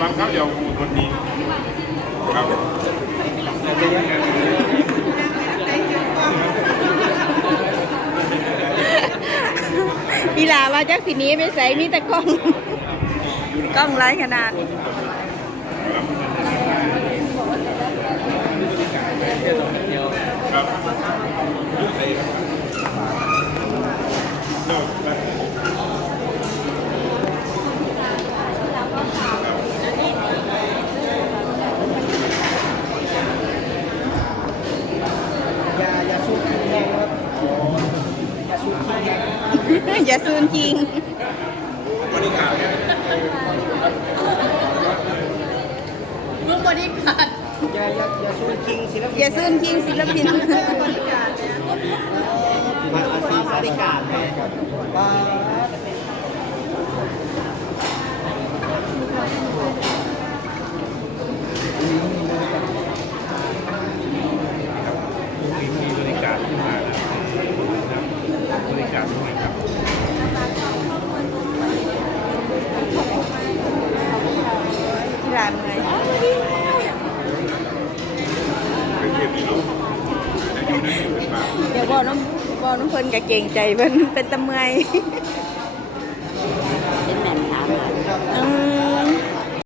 ฟังเขาเดี๋ยวกูคนนี้ครับอีหลาว่าจักสิหนี้ไปใส่มีแต่กล้อง กล้องไรขนาดครับ อย่าอย่าสู้ขี้แห้งครับอย่าสู้ขี้แห้ง อย่าซูนจริงบริการเนี่ยมึงบริการอย่าอย่าอย่าสู้จริงศิลปินอย่าซูนจริงศิลปินมาอาศีสาริกาแม่ครับว่า เดี๋ยวบออน้องบออน้องเพิ่นกะเกงใจเพิ่นเป็นตะเมย